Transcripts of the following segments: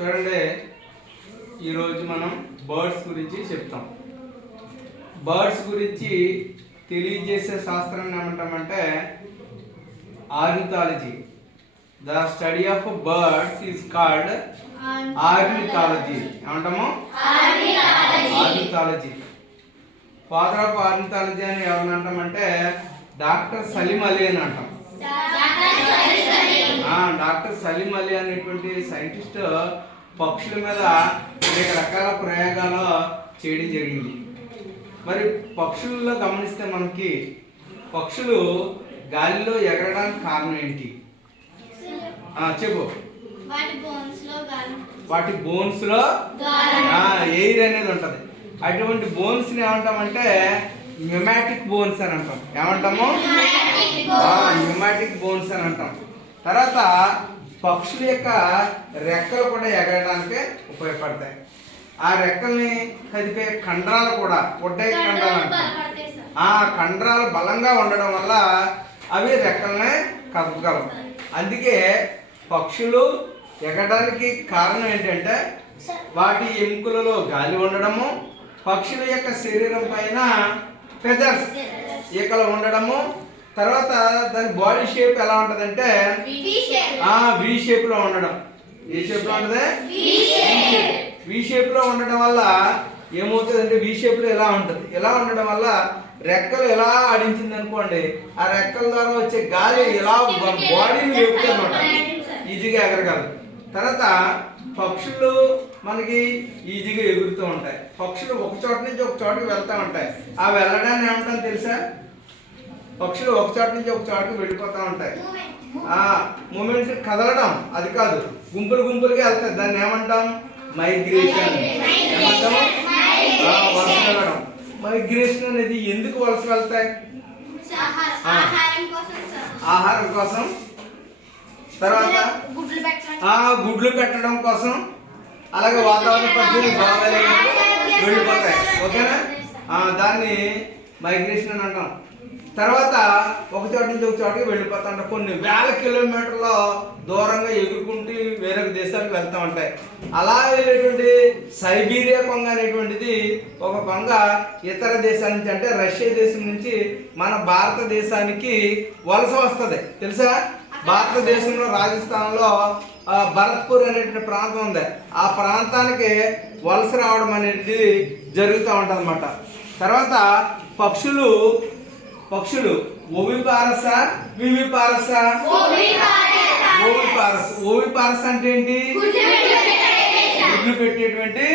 చూడండి, ఈరోజు మనం బర్డ్స్ గురించి చెప్తాం. బర్డ్స్ గురించి తెలియజేసే శాస్త్రాన్ని ఏమంటామంటే ornithology. The study of birds is called ornithology. ఏమంటాము? ఆర్నిథాలజీ. ఫాదర్ ఆఫ్ ఆర్నిథాలజీ అని ఎవరిని అంటామంటే డాక్టర్ సలీం అలీ అని అంటాం. డాక్టర్ సలీం అలీ అనేటువంటి సైంటిస్ట్ పక్షుల మీద అనేక రకాల ప్రయోగాలు చేయడం జరిగింది. మరి పక్షుల్లో గమనిస్తే మనకి పక్షులు గాలిలో ఎగరడానికి కారణం ఏంటి? చెప్పు. వాటి బోన్స్ లో ఎయిర్ అనేది ఉంటది. అటువంటి బోన్స్ ని ఏమంటామంటే న్యూమాటిక్ బోన్స్ అని అంటాం. ఏమంటాము? న్యూమాటిక్ బోన్స్ అని అంటాం. తర్వాత పక్షుల యొక్క రెక్కలు కూడా ఎగరడానికి ఉపయోగపడతాయి. ఆ రెక్కల్ని కదిపే కండరాలు కూడా ఉడ్డే కండరాలు అంటాం. ఆ కండరాలు బలంగా ఉండడం వల్ల అవి రెక్కల్ని కదపగలవు. అందుకే పక్షులు ఎగరడానికి కారణం ఏంటంటే వాటి ఎముకలలో గాలి ఉండడము, పక్షుల యొక్క శరీరం పైన ఫెదర్స్ ఈకలు ఉండడము, తర్వాత దాని బాడీ షేప్ ఎలా ఉంటదంటే వి షేప్ లో ఉండడం. ఏ షేప్ లో ఉంటది? వి షేప్ లో ఉండడం వల్ల ఏమవుతుందంటే వి షేప్ లో ఎలా ఉంటది. ఎలా ఉండడం వల్ల రెక్కలు ఎలా ఆడించింది అనుకోండి, ఆ రెక్కల ద్వారా వచ్చే గాలి ఎలా బాడీని లేపుతుంది అన్నమాట. ఈజీగా ఎగరగలదు. తర్వాత పక్షులు మనకి ఈజీగా ఎగురుతూ ఉంటాయి. పక్షులు ఒక చోట నుంచి ఒక చోటకి వెళ్తూ ఉంటాయి. ఆ వెళ్ళడాన్ని ఏమంటాం తెలుసా? పక్షులు ఒక చోట నుంచి ఒక చోటకి వెళ్ళిపోతూ ఉంటాయి. మూమెంట్ కదలడం అది కాదు, గుంపులు గుంపులుగా వెళ్తాయి. దాన్ని ఏమంటాం? మైగ్రేషన్. ఏమంటాము? వలస వెళ్ళడం. మైగ్రేషన్ అనేది ఎందుకు వలస వెళ్తాయి? ఆహారం కోసం, తర్వాత గుడ్లు పెట్టడం కోసం, అలాగే వాతావరణ పరిస్థితులు బాగాలేనప్పుడు వెళ్ళిపోతాయి. ఓకేనా? దాన్ని మైగ్రేషన్ అని అంటాం. తర్వాత ఒక చోట నుంచి ఒక చోటకి వెళ్ళిపోతా ఉంటాయి. కొన్ని వేల కిలోమీటర్ల దూరంగా ఎగురుకుంటూ వేరే దేశాలకు వెళ్తూ ఉంటాయి. అలా వెళ్ళేటువంటి సైబీరియా కొంగ అనేటువంటిది ఒక కొంగ ఇతర దేశాల నుంచి, అంటే రష్యా దేశం నుంచి మన భారతదేశానికి వలస వస్తుంది. తెలుసా? భారతదేశంలో రాజస్థాన్లో భరత్పూర్ అనేటువంటి ప్రాంతం ఉంది. ఆ ప్రాంతానికి వలస రావడం అనేది జరుగుతూ ఉంటుంది అన్నమాట. తర్వాత పక్షులు ఓవిపారస, వివిపారస. ఓవిపారస అంటే ఏంటి? గుడ్లు పెట్టేటువంటి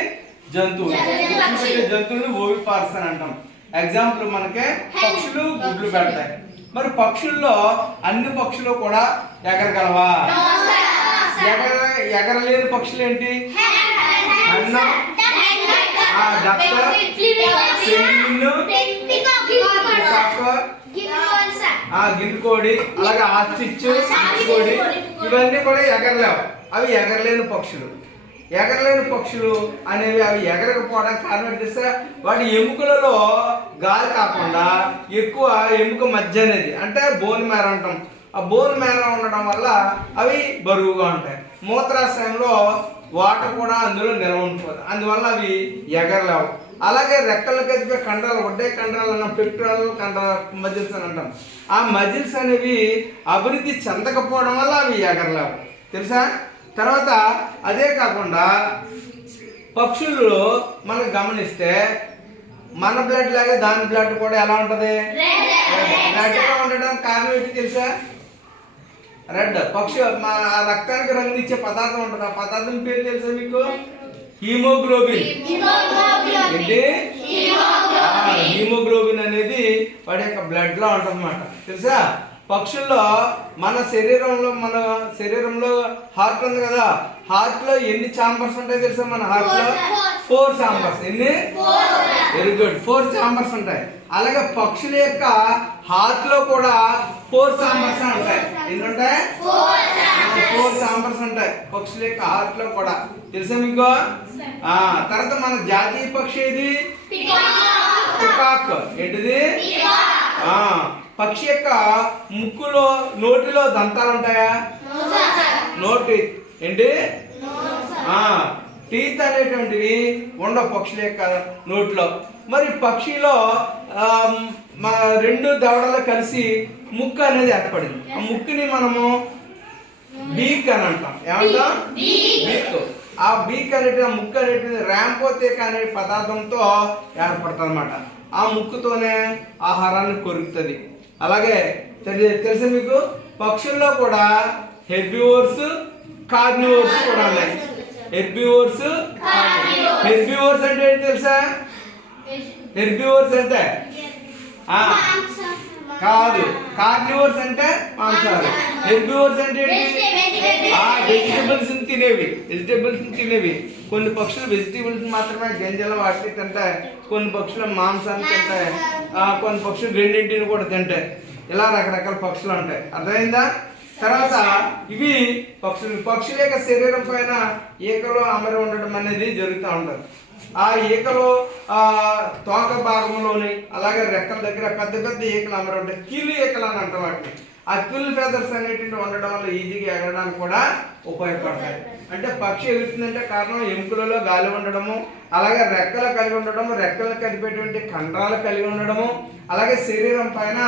జంతువులు. గుడ్లు పెట్టే జంతువులు ఓవిపారస అని అంటాం. ఎగ్జాంపుల్ మనకి పక్షులు గుడ్లు పెడతాయి. మరి పక్షుల్లో అన్ని పక్షులు కూడా ఎగరగలవా? ఎగరలేని పక్షులు ఏంటి? గిన్నెకోడి, అలాగే ఆస్ట్రిచ్, కోడి, ఇవన్నీ కూడా ఎగరలేవు. అవి ఎగరలేని పక్షులు. ఎగరలేని పక్షులు అనేవి అవి ఎగరకపోవడానికి కారణం ఏంటంటే వాటి ఎముకలలో గాలి కాకుండా ఎక్కువ ఎముక మధ్య అనేది, అంటే బోన్ మేర అంటాం. ఆ బోన్ మేర ఉండడం వల్ల అవి బరువుగా ఉంటాయి. మూత్రాశయంలో వాటర్ కూడా అందులో నిల్వ ఉండిపోతుంది. అందువల్ల అవి ఎగరలేవు. అలాగే రెక్కలు కదిపే కండరాలు, ఒడ్డే కండరాలు అన్న పెక్టోరల్ కండరాల మజిల్స్ అని అంటాం. ఆ మజిల్స్ అనేవి అభివృద్ధి చెందకపోవడం వల్ల అవి ఎగరలేవు. తెలుసా? తర్వాత అదే కాకుండా పక్షుల్లో మనం గమనిస్తే మన బ్లడ్ లాగే దాని బ్లడ్ కూడా ఎలా ఉంటది? రెడ్ గా ఉండడానికి కారణం ఏంటి తెలుసా? రెడ్ పక్షి రక్తానికి రంగునిచ్చే పదార్థం ఉంటుంది. ఆ పదార్థం పేరు తెలుసా మీకు? హీమోగ్లోబిన్. ఏంటి? హీమోగ్లోబిన్ అనేది వాడి యొక్క బ్లడ్ లో ఉంటుంది అన్నమాట. తెలుసా? పక్షుల్లో మన శరీరంలో హార్ట్ ఉంది కదా, హార్ట్ లో ఎన్ని చాంబర్స్ ఉంటాయి తెలుసా? మన హార్ట్ లో 4 చాంబర్స్. ఎన్ని? వెరీ గుడ్, 4 చాంబర్స్ ఉంటాయి. అలాగే పక్షుల యొక్క హార్ట్ లో కూడా 4 చాంబర్స్ ఉంటాయి. ఎన్ని ఉంటాయి? 4 చాంబర్స్ ఉంటాయి పక్షుల యొక్క హార్ట్ లో కూడా. తెలుసా మీకు? తర్వాత మన జాతీయ పక్షి ఏది? పికాక్. ఏంటిది? పక్షి యొక్క ముక్కులో నోటిలో దంతాలు ఉంటాయా? నోటి ఏంటి? టీత్ అనేటువంటివి ఉండవు పక్షుల యొక్క నోట్లో. మరి పక్షిలో రెండు దవడలు కలిసి ముక్కు అనేది ఏర్పడింది. ఆ ముక్కుని మనము బీక్ అని అంటాం. ఏమంటాం? బీక్. ఆ బీక్ అనేటి ముక్కు అనేటువంటి ర్యాంపోతేక అనే పదార్థంతో ఏర్పడుతుంది అనమాట. ఆ ముక్కుతోనే ఆహారాన్ని కొరుకుతుంది. అలాగే తెలుసా మీకు, పక్షుల్లో కూడా హెర్బివోర్స్, కార్నివోర్స్ కూడా ఉన్నాయి. హెర్బివోర్స్ అంటే ఏంటి తెలుసా? హెర్బివోర్స్ అంటే కాదు, కార్నివోర్స్ అంటే మాంసాహారం. హెర్బివోర్స్ అంటే వెజిటేబుల్స్ తినేవి. కొన్ని పక్షులు వెజిటేబుల్స్ మాత్రమే, గింజలు వాటిని తింటాయి. కొన్ని పక్షులు మాంసాన్ని తింటాయి. కొన్ని పక్షులు రెండింటిని కూడా తింటాయి. ఇలా రకరకాల పక్షులు ఉంటాయి. అర్థమైందా? తర్వాత ఇవి పక్షుల యొక్క శరీరం పైన ఈకలు అమరి ఉండడం అనేది జరుగుతూ ఉంటుంది. ఆ ఈకలు తోక భాగంలోని అలాగే రెక్కల దగ్గర పెద్ద పెద్ద ఈకలు అమరి ఉంటాయి. కిల్ ఈకలు అని అంటాం వాటిని. ఆ కిల్ ఫెదర్స్ అనేటువంటి ఉండడం వల్ల ఈజీగా ఎగరడానికి కూడా ఉపయోగపడతాయి. అంటే పక్షి ఎగురుతుందంటే కారణం ఎముకలలో గాలి ఉండడము, అలాగే రెక్కలు కలిగి ఉండడము, రెక్కలు కలిపేటువంటి కండరాలు కలిగి ఉండడము, అలాగే శరీరం పైన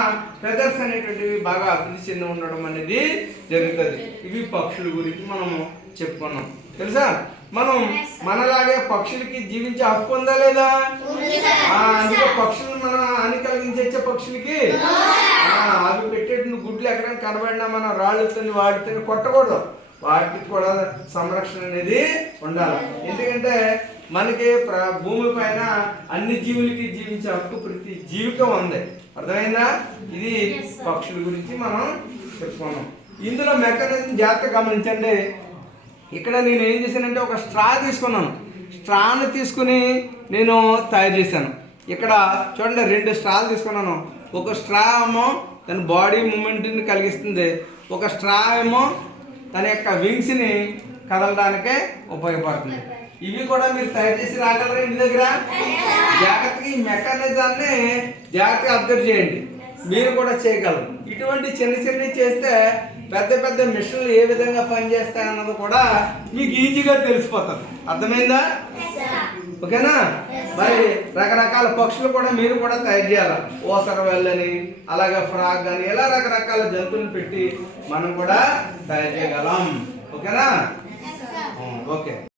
ఫెదర్స్ అనేటువంటివి బాగా అభివృద్ధి చెంది ఉండడం అనేది జరుగుతుంది. ఇవి పక్షుల గురించి మనము చెప్పుకున్నాం. తెలుసా? మనం మనలాగే పక్షులకి జీవించే హక్కు ఉందా లేదా? అందుకే పక్షులు మన హాని కలిగించే పక్షులకి అవి పెట్టేటువంటి గుడ్లు ఎక్కడైనా కనబడినా మనం రాళ్ళుతో వాటితో కొట్టకూడదు. వాటికి కూడా సంరక్షణ అనేది ఉండాలి. ఎందుకంటే మనకి భూమి పైన అన్ని జీవులకి జీవించే హక్కు ప్రతి జీవితం ఉంది. అర్థమైందా? ఇది పక్షుల గురించి మనం చెప్పుకున్నాం. ఇందులో మెకానిజం జాగ్రత్తగా గమనించండి. ఇక్కడ నేను ఏం చేశానంటే ఒక స్ట్రా తీసుకున్నాను. స్ట్రాను తీసుకుని నేను తయారు చేశాను. ఇక్కడ చూడండి, 2 స్ట్రాలు తీసుకున్నాను. ఒక స్ట్రా ఏమో తన బాడీ మూమెంట్ని కలిగిస్తుంది, ఒక స్ట్రా ఏమో తన యొక్క వింగ్స్ని కదలడానికే ఉపయోగపడుతుంది. ఇవి కూడా మీరు తయారు చేసి రాగలరా ఇంటి దగ్గర? జాగ్రత్తగా ఈ మెకానిజాన్ని జాగ్రత్తగా అబ్జర్వ్ చేయండి, మీరు కూడా చేయగలరు. ఇటువంటి చిన్నవి చేస్తే పెద్ద పెద్ద మిషన్లు ఏ విధంగా పనిచేస్తాయి అన్నది కూడా మీకు ఈజీగా తెలిసిపోతుంది. అర్థమైందా? ఓకేనా? మరి రకరకాల పక్షులు కూడా మీరు కూడా తయారు చేయాలి. ఓసర వెళ్ళని, అలాగే ఫ్రాగ్ కానీ, ఇలా రకరకాల జంతువులు పెట్టి మనం కూడా తయారు చేయగలం. ఓకేనా? ఓకే.